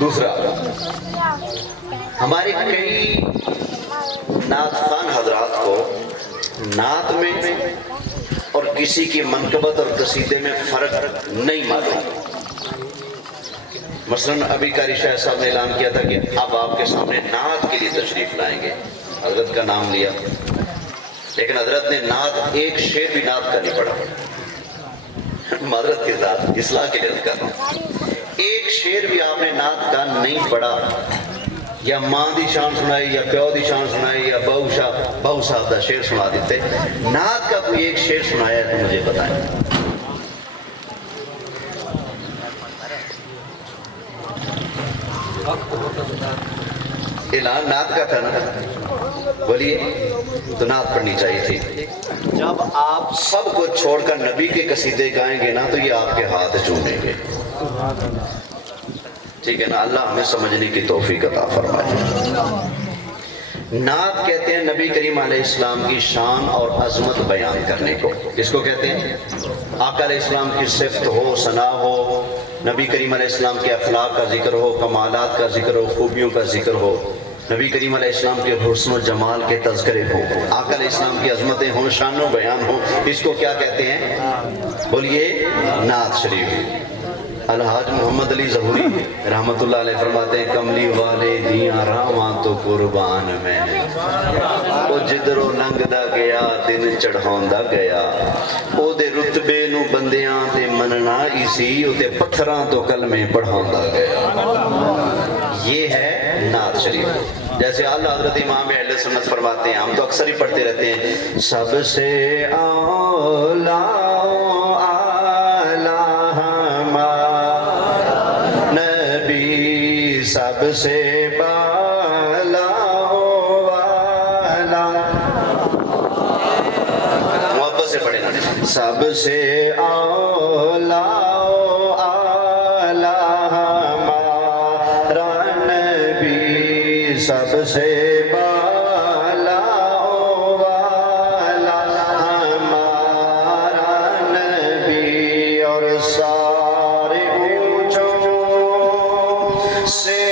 دوسرا، ہمارے کئی نعت خوان حضرات کو نعت میں اور کسی کی منقبت اور قصیدے میں فرق نہیں معلوم۔ مثلاً ابھی قاری شاہ صاحب نے اعلان کیا تھا کہ اب آپ کے سامنے نعت کے لیے تشریف لائیں گے، حضرت کا نام لیا، لیکن حضرت نے نعت ایک شعر بھی نعت کا نہیں پڑھا۔ معذرت کے ساتھ اصلاح کے لیے کر رہا ہوں، ایک شعر بھی آپ نے نعت کا نہیں پڑھا، یا ماں دی شان سنائی یا پیو دی شان سنائی یا بہو صاحب دا شعر سنا دیتے، نعت کا کوئی ایک شعر سنایا ہے تو مجھے بتائیں۔ اعلان نعت کا تھا نا، بولیے، تو نعت پڑھنی چاہیے تھی۔ جب آپ سب کو چھوڑ کر نبی کے قصیدے گائیں گے نا تو یہ آپ کے ہاتھ چومیں گے، ٹھیک ہے نا؟ اللہ ہمیں سمجھنے کی توفیق عطا فرمائے۔ نعت کہتے ہیں نبی کریم علیہ السلام کی شان اور عظمت بیان کرنے کو۔ کس کو کہتے ہیں؟ آقا علیہ السلام کی صفت ہو، ثنا ہو، نبی کریم علیہ السلام کے اخلاق کا ذکر ہو، کمالات کا ذکر ہو، خوبیوں کا ذکر ہو، نبی کریم علیہ السلام کے حسن و جمال کے تذکرے ہوں، آقا علیہ السلام کی عظمتیں ہوں، شان و بیان ہوں، اس کو کیا کہتے ہیں؟ بولیے، نعت شریف۔ الحاج محمد علی ظہوری رحمت اللہ علیہ فرماتے ہیں، کملی والے دیاں راواں تو قربان میں او جدرو لنگ دا گیا دن چڑھاوندا گیا، او دے رتبے نو بندیاں تے مننا اسی، او دے پتھراں تو کلمے پڑھاوندا گیا۔ یہ ہے نعت شریف۔ جیسے اعلیٰ حضرت امام اہل سنت فرماتے ہیں، ہم تو اکثر ہی پڑھتے رہتے ہیں، سب سے اولا سب سے بالا والا، محبت سے پڑھے نا، سب سے اولا اعلی ہمارا نبی، سب سے بالا والا ہمارا نبی، اور سارے اونچوں سے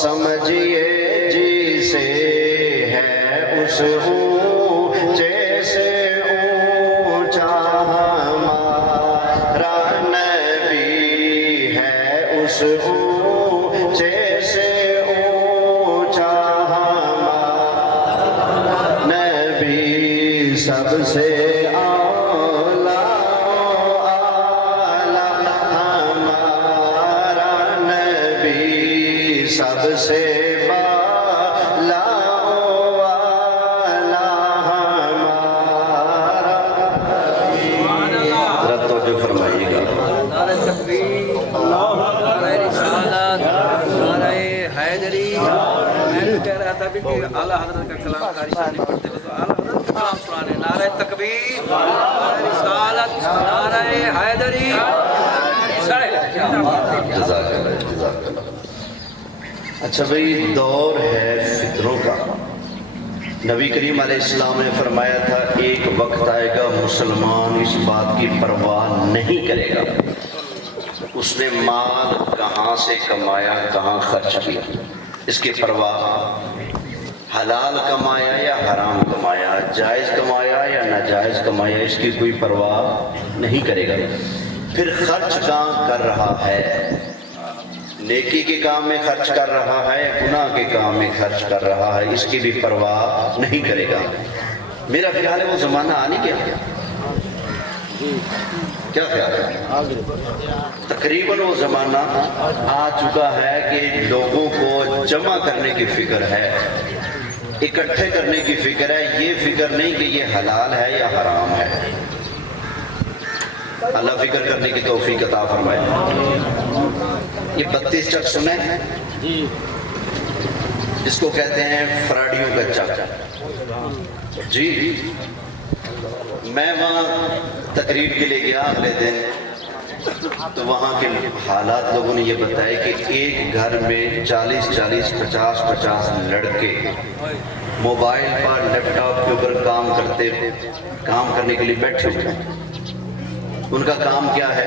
سمجھئے جیسے ہے اس اونچے سے اونچا ہمارا نبی ہے، اس اونچے سے اونچا ہمارا نبی، سب سے سب سے بالا والا ہمارا نبی۔ ذرا توجہ فرمائیے گا۔ نعرہ تکبیر، نعرہ رسالت، نعرہ حیدری۔ میں بھی کہہ رہا تھا کہ اعلیٰ حضرت کا کلام قاری صاحب نے پڑھتے ہوئے تو اعلیٰ حضرت کا کلام سنانے، نعرہ تکبیر، نعرہ رسالت، نعرہ حیدری۔ جزاک اللہ، جزاک اللہ۔ اچھا بھئی، دور ہے فتنوں کا۔ نبی کریم علیہ السلام نے فرمایا تھا ایک وقت آئے گا مسلمان اس بات کی پرواہ نہیں کرے گا اس نے مال کہاں سے کمایا، کہاں خرچ کیا، اس کی پرواہ، حلال کمایا یا حرام کمایا، جائز کمایا یا ناجائز کمایا، اس کی کوئی پرواہ نہیں کرے گا۔ پھر خرچ کہاں کر رہا ہے، نیکی کے کام میں خرچ کر رہا ہے، گناہ کے کام میں خرچ کر رہا ہے، اس کی بھی پرواہ نہیں کرے گا۔ میرا خیال ہے وہ زمانہ آ نہیں گیا، کیا خیال ہے؟ تقریباً وہ زمانہ آ چکا ہے کہ لوگوں کو جمع کرنے کی فکر ہے، اکٹھے کرنے کی فکر ہے، یہ فکر نہیں کہ یہ حلال ہے یا حرام ہے۔ اللہ فکر کرنے کی توفیق عطا فرمائے۔ یہ 32 چک سنے اس کو کہتے ہیں فراڈیوں کا چک۔ جی میں وہاں تقریر کے لیے گیا اگلے دن، تو وہاں کے حالات لوگوں نے یہ بتائے کہ ایک گھر میں 40 50 لڑکے موبائل پر لیپ ٹاپ کے اوپر کام کرنے کے لیے بیٹھے ہوئے۔ ان کا کام کیا ہے؟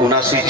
79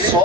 100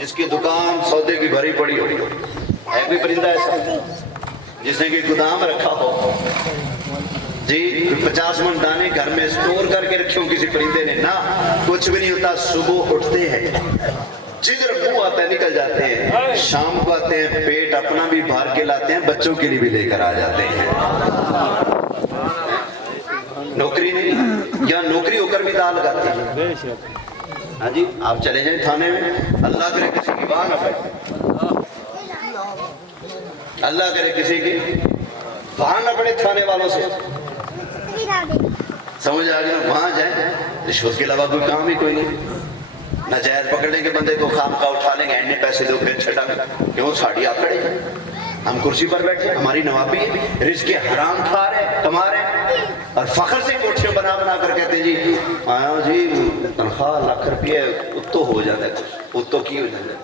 جس کی دکان سودے کی بھری پڑی ہو؟ ہے کوئی پرندہ ایسا جس نے کوئی گودام رکھا ہو؟ جی 50 من دانے گھر میں اسٹور کر کے رکھے ہوں کسی پرندے نے؟ نہ، کچھ بھی نہیں ہوتا۔ صبح اٹھتے ہیں، جدھر منہ آتا ہے نکل جاتے ہیں، شام کو آتے ہیں، پیٹ اپنا بھی بھر کے لاتے ہیں، بچوں کے لیے بھی لے کر آ جاتے ہیں۔ نوکری نہیں، یا نوکری ہو کر بھی دال لگاتے ہیں۔ ہاں جی، آپ چلے جائیں تھانے میں، اللہ کرے کسی کی واہ نہ پڑے، اللہ کرے کسی کی واہ نہ پڑے تھانے والوں سے، سمجھ آ گئی؟ وہاں جائیں، رشوت کے علاوہ کوئی کام ہی کوئی نہیں۔ ناجائز پکڑ لیں گے بندے کو، خام کا اٹھا لیں گے، اینے پیسے دو پھر چھٹا کیوں ساڑی آکڑے؟ ہم کرسی پر بیٹھے، ہماری نوابی رزق حرام کھا رہے، کما رہے، اور فخر سے کوٹھیوں بنا بنا کر کہتے ہیں جی آیا جی تنخواہ لاکھ روپیہ اتو ہو جاتا ہے، اتو کی ہو جاتا ہے،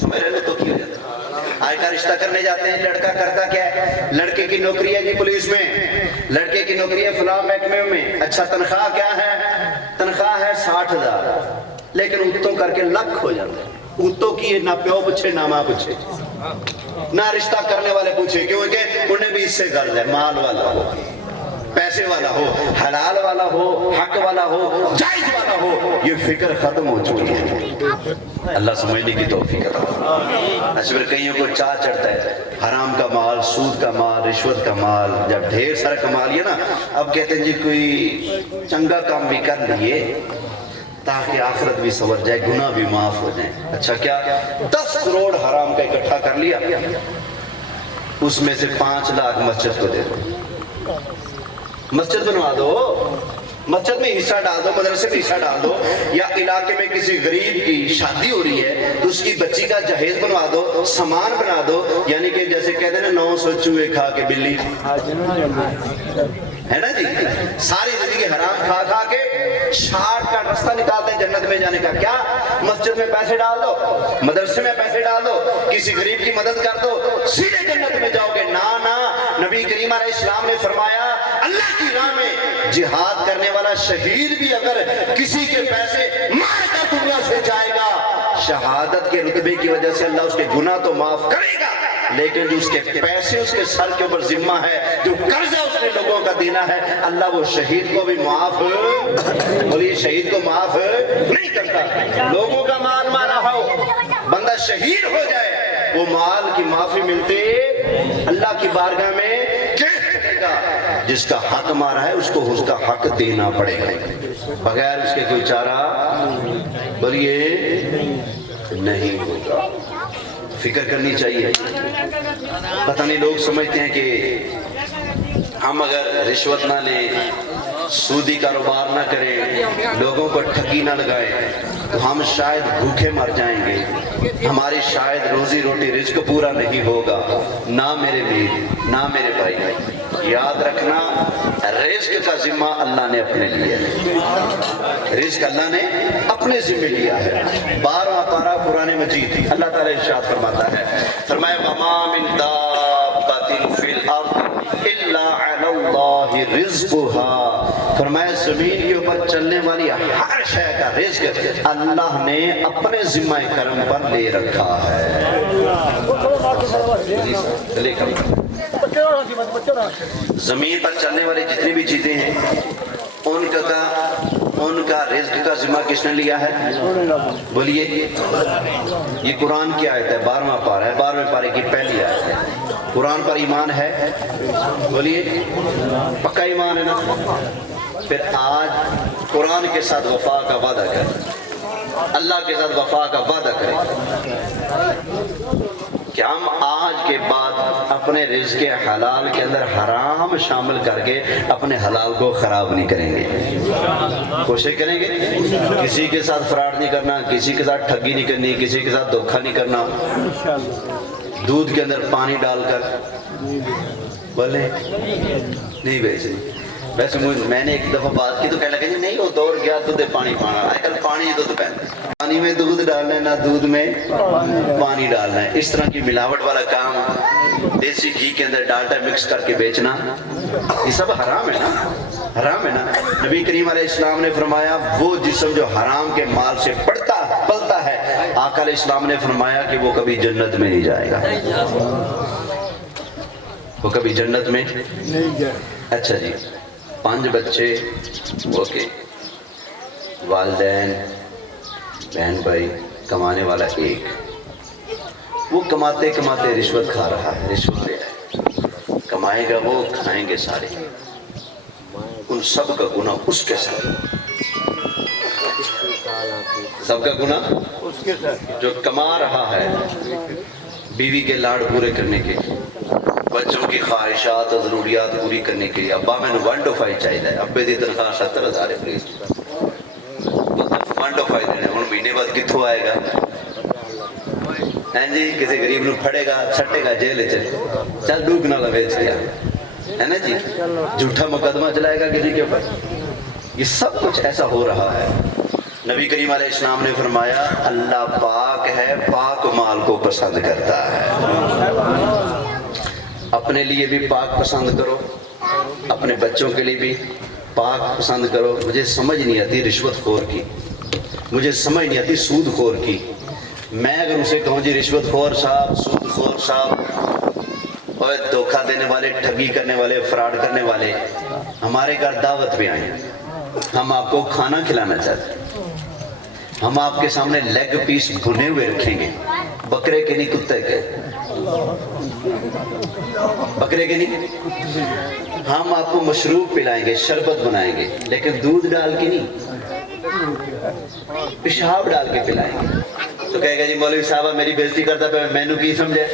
سمجھ رہے اتو کی ہو جاتا ہے۔ آئے کا رشتہ کرنے جاتے ہیں، لڑکا کرتا کیا ہے؟ لڑکے کی نوکری ہے جی پولیس میں، لڑکے کی نوکری ہے فلاں محکمے میں، اچھا تنخواہ کیا ہے؟ تنخواہ ہے 60,000، لیکن اتوں کر کے لکھ ہو جاتا ہے۔ اتوں کی نہ پیو پوچھے نہ ماں پوچھے نہ رشتہ کرنے والے پوچھے، کیونکہ انہیں بھی اس سے غرض ہے، مال والا ہو، پیسے والا ہو، حلال والا ہو، حق والا ہو، جائز والا ہو، یہ فکر ختم ہو چکی ہے۔ اللہ سمجھنے کی توفیق عطا فرمائے۔ اچھا پھر کئیوں کو چاہ چڑھتا ہے حرام کا مال، سود کا مال، رشوت کا مال، جب ڈھیر سارا کما لیا نا، اب کہتے ہیں جی کوئی چنگا کام بھی کر لیے تاکہ آخرت بھی سنور جائے، گناہ بھی معاف ہو جائیں۔ اچھا کیا 10 کروڑ حرام کا اکٹھا کر لیا، اس میں سے 5 لاکھ مسجد کو دے دو، مسجد بنوا دو، مسجد میں حصہ ڈال دو، مدرسے میں حصہ ڈال دو، یا علاقے میں کسی غریب کی شادی ہو رہی ہے تو اس کی بچی کا جہیز بنوا دو، سامان بنا دو، یعنی کہ جیسے کہتے ہیں نا 900 چوہے کھا کے بلی، ہے نا جی، ساری زندگی حرام کھا کھا کے 60 کا رستہ نکالتے ہیں جنت میں جانے کا۔ کیا مسجد میں پیسے ڈال دو، مدرسے میں پیسے ڈال دو، کسی غریب کی مدد کر دو، سیدھے جنت میں جاؤ گے؟ نا، نبی کریم علیہ السلام نے فرمایا اللہ کی راہ میں جہاد کرنے والا شہید بھی اگر کسی کے پیسے مار کر دنیا سے جائے گا، شہادت کے رتبے کی وجہ سے اللہ اس کے گناہ تو معاف کرے گا، لیکن جو اس کے پیسے اس کے سر کے اوپر ذمہ ہے، جو قرضہ اس نے لوگوں کا دینا ہے، اللہ وہ شہید کو بھی معاف، بولیے شہید کو معاف نہیں کرتا۔ لوگوں کا مال مارا ہو، بندہ شہید ہو جائے، وہ مال کی معافی ملتے اللہ کی بارگاہ میں کیسے دے گا؟ جس کا حق مارا ہے اس کو اس کا حق دینا پڑے گا، بغیر اس کے کوئی چارہ بولیے نہیں ہوگا۔ فکر کرنی چاہیے۔ پتہ نہیں لوگ سمجھتے ہیں کہ ہم اگر رشوت نہ لیں، سودی کاروبار نہ کریں، لوگوں کو ٹھگی نہ لگائیں تو ہم شاید بھوکے مر جائیں گے، ہماری شاید روزی روٹی رزق پورا نہیں ہوگا۔ نہ میرے بھائی، نہ میرے بھائی، یاد رکھنا رزق کا ذمہ اللہ نے اپنے لیا ہے، رزق اللہ نے اپنے ذمہ لیا ہے۔ 12واں پارہ قرآن مجید اللہ تعالیٰ ارشاد فرماتا ہے، فرمایا وَمَا مِن دَابَّةٍ فِي الْأَرْضِ إِلَّا عَلَى اللَّهِ رِزْقُهَا، فرمایا زمین کے اوپر چلنے والی ہر شے کا رزق اللہ نے اپنے ذمہ کرم پر لے رکھا ہے۔ زمین پر چلنے والی جتنی بھی چیزیں ہیں ان کا رزق کا ذمہ کس نے لیا ہے؟ بولیے، یہ قرآن کی آیت ہے، 12واں پارہ ہے، 12ویں پارے کی پہلی آیت ہے۔ قرآن پر ایمان ہے؟ بولیے پکا ایمان ہے نا؟ پھر آج قرآن کے ساتھ وفا کا وعدہ کریں، اللہ کے ساتھ وفا کا وعدہ کریں کہ ہم آج کے بعد اپنے رزق حلال کے اندر حرام شامل کر کے اپنے حلال کو خراب نہیں کریں گے، کوشش کریں گے کسی کے ساتھ فراڈ نہیں کرنا، کسی کے ساتھ ٹھگی نہیں کرنی، کسی کے ساتھ دھوکہ نہیں کرنا، دودھ کے اندر پانی ڈال کر بولے نہیں بیچنی۔ ویسے میں نے ایک دفعہ بات کی تو کہنے لگے نہیں وہ دور گیا دودھ پانی پانا، آج کل پانی دودھ پہنتا، پانی میں دودھ ڈالنا ہے نہ دودھ میں پانی ڈالنا ہے. اس طرح کی ملاوٹ والا کام دیسی گھی کے اندر ڈالٹا مکس کر کے بیچنا یہ سب حرام ہے نا, حرام ہے نا. نبی کریم علیہ السلام نے فرمایا وہ جسم جو حرام کے مال سے پلتا ہے, آقا علیہ السلام نے فرمایا کہ وہ کبھی جنت میں نہیں جائے گا, وہ کبھی جنت میں نہیں جائے. اچھا جی, 5 بچے, اوکے, والدین, بہن بھائی, کمانے والا ایک, وہ کماتے کماتے رشوت کھا رہا ہے, رشوت لے رہا ہے, کمائے گا وہ, کھائیں گے سارے, ان سب کا گناہ اس کے ساتھ, سب کا گناہ جو کما رہا ہے بیوی کے لاڑ پورے کرنے کے لیے, بچوں کی خواہشات اور ضروریات پوری کرنے کے لیے. ابا میں 1-5 چاہیے, ابے دی تنخواہ 70,000 ہے پلیز, 1-5 دینے, ہوں مہینے بعد کتوں آئے گا, ہیں جی کسی غریب نو پھڑے گا, چھٹے گا جیل چل ڈوب نہ بیچ گیا ہے نا جی, جھوٹا مقدمہ چلائے گا کسی کے اوپر. یہ سب کچھ ایسا ہو رہا ہے. نبی کریم علیہ السلام نے فرمایا اللہ پاک ہے, پاک مال کو پسند کرتا ہے. اپنے لیے بھی پاک پسند کرو, اپنے بچوں کے لیے بھی پاک پسند کرو. مجھے سمجھ نہیں آتی رشوت خور کی, مجھے سمجھ نہیں آتی سود خور کی. میں اگر اسے کہوں جی رشوت خور صاحب, سود خور صاحب, اور دھوکہ دینے والے, ٹھگی کرنے والے, فراڈ کرنے والے ہمارے گھر دعوت پہ آئیں, ہم آپ کو کھانا کھلانا چاہتے ہیں, ہم آپ کے سامنے لیگ پیس بھنے ہوئے رکھیں گے, بکرے کے نہیں کتے کے, بکرے کے نہیں, ہم آپ کو مشروب پلائیں گے, شربت بنائیں گے, لیکن دودھ ڈال کے نہیں, پیشاب ڈال کے پلائیں گے. تو کہے گا جی مولوی صاحب میری بےزتی کرتا پہ میں نے کی سمجھے,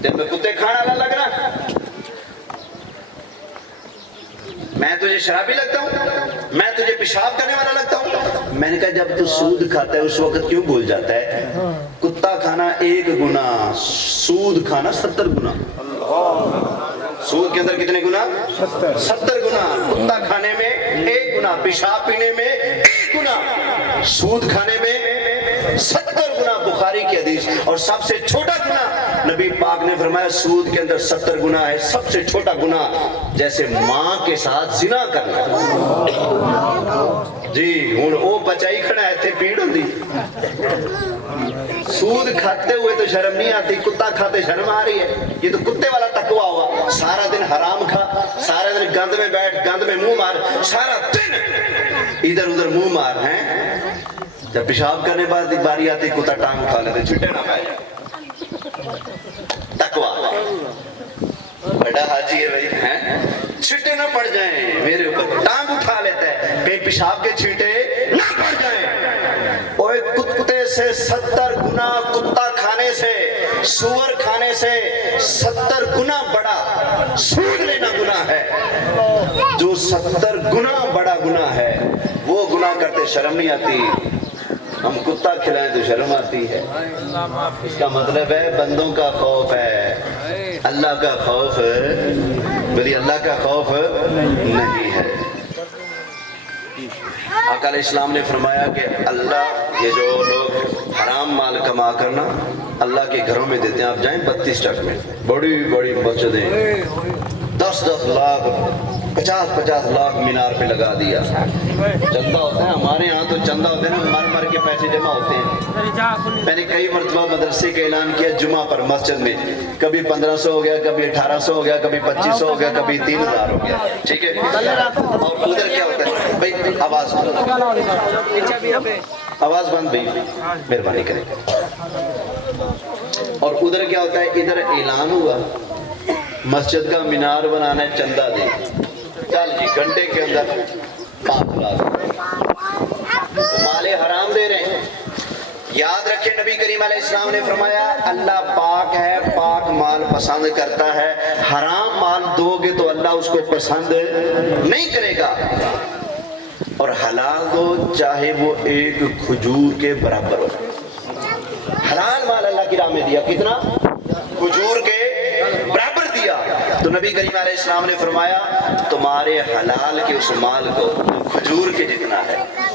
جب میں کتے کھانا نہ لگ رہا, میں تجھے شرابی لگتا ہوں, میں تجھے پیشاب کرنے والا لگتا ہوں. میں نے کہا جب تو سود کھاتا ہے اس وقت کیوں بھول جاتا ہے, کتا کھانا 1 گنا, سود کھانا 70 گنا. سود کے اندر کتنے گنا؟ 70 گنا. کتا کھانے میں 1 گنا, پیشاب پینے میں 1 گنا, سود کھانے میں 70 گنا. بخاری کی حدیث. اور سب سے چھوٹا گنا نبی پاک نے فرمایا سود کے اندر 70 گنا ہے, سب سے چھوٹا گنا جیسے ماں کے ساتھ زنا کرنا. جی ہوں وہ بچائی کھڑا ہے, تھے پیڑ ہوندی. سود کھاتے ہوئے تو شرم نہیں آتی, کتا کھاتے شرم آ رہی ہے. یہ تو کتے والا تقویٰ ہوا, سارا دن حرام کھا, سارا دن گند میں بیٹھ, گند میں منہ مار, سارا دن ادھر ادھر منہ مار ہیں. جب پیشاب کرنے بعد باری آتی کتا ٹانگ اٹھا لیتے, چھٹے نہ پائے. تقویٰ بڑا حاجی ہے بھائی, ہیں چھٹے نہ پڑ جائیں میرے اوپر, ٹانگ اٹھا لیتا ہے کہیں پیشاب کے چھینٹے نہ پڑ جائیں. اوے کتے سے 70 گنا, کتا کھانے سے, سور کھانے سے 70 گنا بڑا سود لینا گناہ ہے. جو 70 گنا بڑا گناہ ہے وہ گناہ کرتے شرم نہیں آتی. ہم کتا کھلائیں تو شرم آتی ہے. اس کا مطلب ہے بندوں کا خوف ہے, اللہ کا خوف بلی اللہ کا خوف نہیں ہے. آقا علیہ السلام نے فرمایا کہ اللہ, یہ جو لوگ حرام مال کما کرنا اللہ کے گھروں میں دیتے ہیں, آپ جائیں 32 ٹک میں بڑی بڑی مسجدیں, 10-10 لاکھ 50-50 لاکھ مینار پہ لگا دیا. چندہ ہوتا ہے ہمارے ہاں تو چندہ ہوتے ہیں نا, مر کے پیسے جمع ہوتے ہیں. میں نے کئی مرتبہ مدرسے کا اعلان کیا جمعہ پر مسجد میں, کبھی 1500 ہو گیا, کبھی 1800 ہو گیا, کبھی 2500 ہو گیا, کبھی 3000 ہو گیا. ٹھیک ہے. اور ادھر کیا ہوتا ہے بھائی, آواز بند بھائی مہربانی کریں. اور ادھر کیا ہوتا ہے, ادھر اعلان ہوا مسجد کا مینار بنانا ہے, چندہ دے, چل جی گھنٹے کے اندر 5 لاکھ مال حرام دے رہے ہیں. یاد رکھیں نبی کریم علیہ السلام نے فرمایا اللہ پاک ہے, پاک مال پسند کرتا ہے. حرام مال دو گے تو اللہ اس کو پسند نہیں کرے گا, اور حلال دو چاہے وہ 1 کھجور کے برابر ہو. حلال مال اللہ کی راہ میں دیا, کتنا؟ کھجور کے برابر دیا. تو نبی کریم علیہ السلام نے فرمایا تمہارے حلال کے اس مال کو کھجور کے جتنا ہے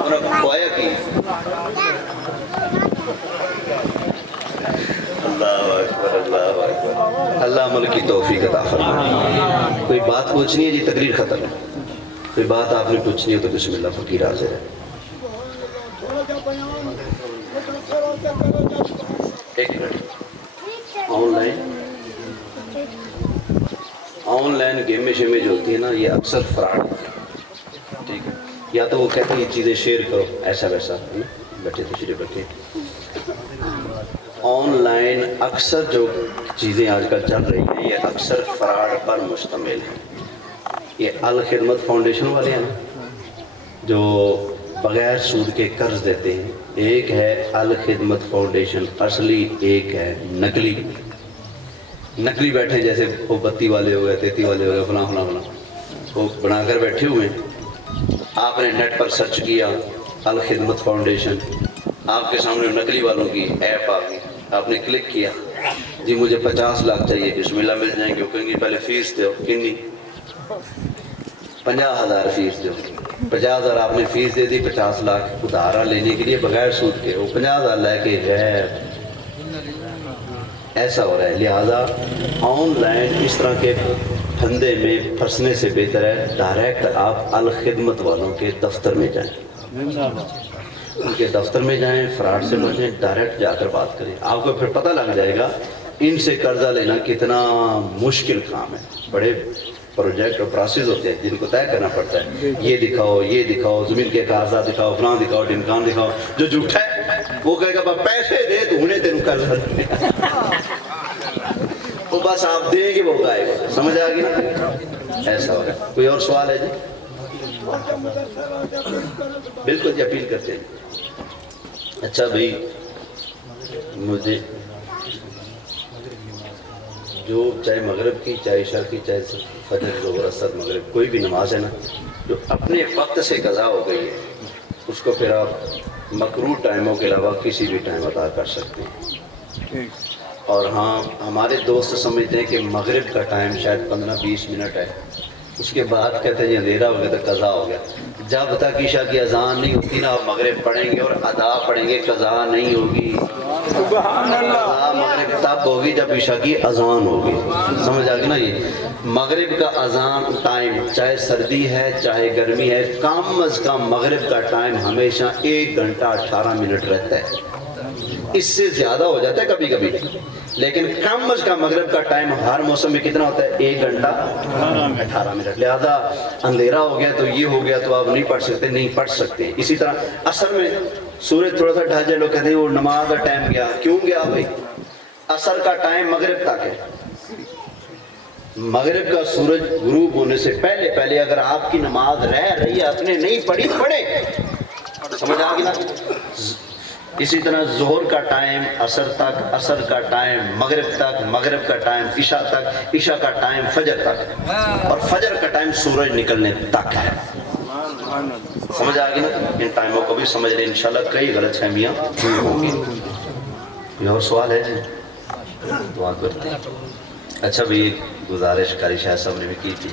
انہیں کھوایا کی اللہ اکبر اللہ اکبر اللہ عمل کی توفیق عطا فرمائے کوئی بات پوچھنی ہے جی تقریر ختم ہے کوئی بات آپ نے پوچھنی ہے تو بسم اللہ فقیر حاضر ہے ایک منٹ آن لائن گیمیں شیمیں جو ہوتی ہیں نا یہ اکثر فراڈ ہوتی ہیں ٹھیک ہے یا تو وہ کہتے ہیں یہ چیزیں شیئر کرو ایسا ویسا بیٹھے تشریف بیٹھے آن لائن اکثر جو چیزیں آج کل چل رہی ہیں یہ اکثر فراڈ پر مشتمل ہیں یہ الخدمت فاؤنڈیشن والے ہیں نا جو بغیر سود کے قرض دیتے ہیں ایک ہے الخدمت فاؤنڈیشن اصلی ایک ہے نقلی نقلی بیٹھے جیسے وہ بتی والے ہو گئے تیتی والے ہو گئے فلاں فلاں فلاں وہ بنا کر بیٹھے ہوئے ہیں آپ نے نیٹ پر سرچ کیا الخدمت فاؤنڈیشن آپ کے سامنے نقلی والوں کی ایپ آ گئی آپ نے کلک کیا جی مجھے 50 لاکھ چاہیے بسم اللہ مل جائیں گے وہ کہیں گے پہلے فیس دو کنی 50,000 فیس دو 50,000 آپ نے فیس دے دی 50 لاکھ ادھارا لینے کے لیے بغیر سود کے وہ 50,000 لے کے غیر ایسا ہو رہا ہے لہٰذا آن لائن اس طرح کے دھندے میں پھنسنے سے بہتر ہے ڈائریکٹ آپ الخدمت والوں کے دفتر میں جائیں ان کے دفتر میں جائیں فراڈ سے بچیں ڈائریکٹ جا کر بات کریں آپ کو پھر پتہ لگ جائے گا ان سے قرضہ لینا کتنا مشکل کام ہے بڑے پروجیکٹ اور پروسیس ہوتے ہیں جن کو طے کرنا پڑتا ہے یہ دکھاؤ زمین کے کاغذات دکھاؤ فلاں دکھاؤ ڈمکان دکھاؤ جو جھوٹا ہے وہ کہے گا پیسے دے تو انہیں تینوں قرضہ وہ بس آپ دیں گے وہ گائے گا سمجھ آ گئی نا ایسا ہوگا کوئی اور سوال ہے جی بالکل جی اپیل کرتے ہیں اچھا بھائی مجھے جو چاہے مغرب کی چاہے عشاء کی چاہے فجر ظہر اثر مغرب کوئی بھی نماز ہے نا جو اپنے وقت سے قضا ہو گئی ہے اس کو پھر آپ مکروہ ٹائموں کے علاوہ کسی بھی ٹائم ادا کر سکتے ہیں اور ہاں ہمارے دوست سمجھتے ہیں کہ مغرب کا ٹائم شاید 15-20 منٹ ہے اس کے بعد کہتے ہیں اندھیرا ہو گیا تو قضا ہو گیا جب تک عشاء کی اذان نہیں ہوتی نا آپ مغرب پڑھیں گے اور ادا پڑھیں گے قضا نہیں ہوگی قضا مغرب تب ہوگی جب عشاء کی اذان ہوگی سمجھ آ گئی نا یہ مغرب کا اذان ٹائم چاہے سردی ہے چاہے گرمی ہے کم از کم مغرب کا ٹائم ہمیشہ 1 گھنٹہ 18 منٹ رہتا ہے اس سے زیادہ ہو جاتا ہے کبھی کبھی لیکن کم از کم مغرب کا ٹائم ہر موسم میں کتنا ہوتا ہے 1 گھنٹہ 18 منٹ لہذا اندھیرا ہو گیا تو یہ ہو گیا تو آپ نہیں پڑھ سکتے نہیں پڑھ سکتے اسی طرح عصر میں سورج تھوڑا سا ڈھل جائے لوگ کہتے ہیں وہ نماز کا ٹائم گیا کیوں گیا بھائی عصر کا ٹائم مغرب تک ہے مغرب کا سورج غروب ہونے سے پہلے اگر آپ کی نماز رہ رہی ہے آپ نے نہیں پڑھی پڑھے سمجھ آ گئی نا اسی طرح ظہر کا ٹائم عصر تک عصر کا ٹائم مغرب تک مغرب کا ٹائم عشاء تک عشاء کا ٹائم فجر تک اور فجر کا ٹائم سورج نکلنے تک ہے سمجھ آ گئی نا ان ٹائموں کو بھی سمجھ لیں انشاءاللہ کئی غلط فہمیاں ہوں گی یہ اور سوال ہے جی دعا کرتے ہیں اچھا بھی ایک گزارش قاری شاہ صاحب نے بھی کی تھی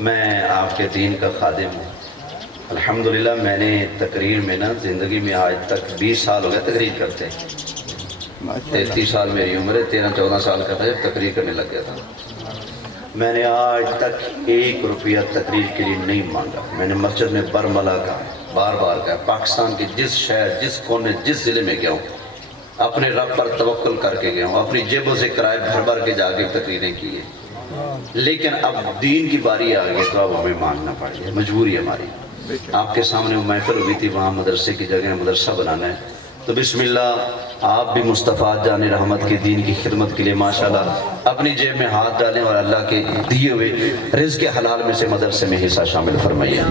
میں آپ کے دین کا خادم ہوں الحمدللہ میں نے تقریر میں نا زندگی میں آج تک 20 سال ہو گئے تقریر کرتے 33 سال میری عمر ہے 13-14 سال کا تھا جب تقریر کرنے لگ گیا تھا میں نے آج تک 1 روپیہ تقریر کے لیے نہیں مانگا میں نے مسجد میں برملا کا بار بار کہا پاکستان کے جس شہر جس کونے جس ضلع میں گیا ہوں اپنے رب پر توکل کر کے گیا ہوں اپنی جیبوں سے کرائے بھر کے جا کے تقریریں کی ہیں لیکن اب دین کی باری آ گئی تو اب ہمیں مانگنا پڑ گیا مجبوری ہے ہماری آپ کے سامنے وہ محفل ہوئی تھی وہاں مدرسے کی جگہ مدرسہ بنانا ہے تو بسم اللہ آپ بھی مصطفیٰ جان رحمت کے دین کی خدمت کے لیے ماشاءاللہ اپنی جیب میں ہاتھ ڈالیں اور اللہ کے دیے ہوئے رزق حلال میں سے مدرسے میں حصہ شامل فرمائیے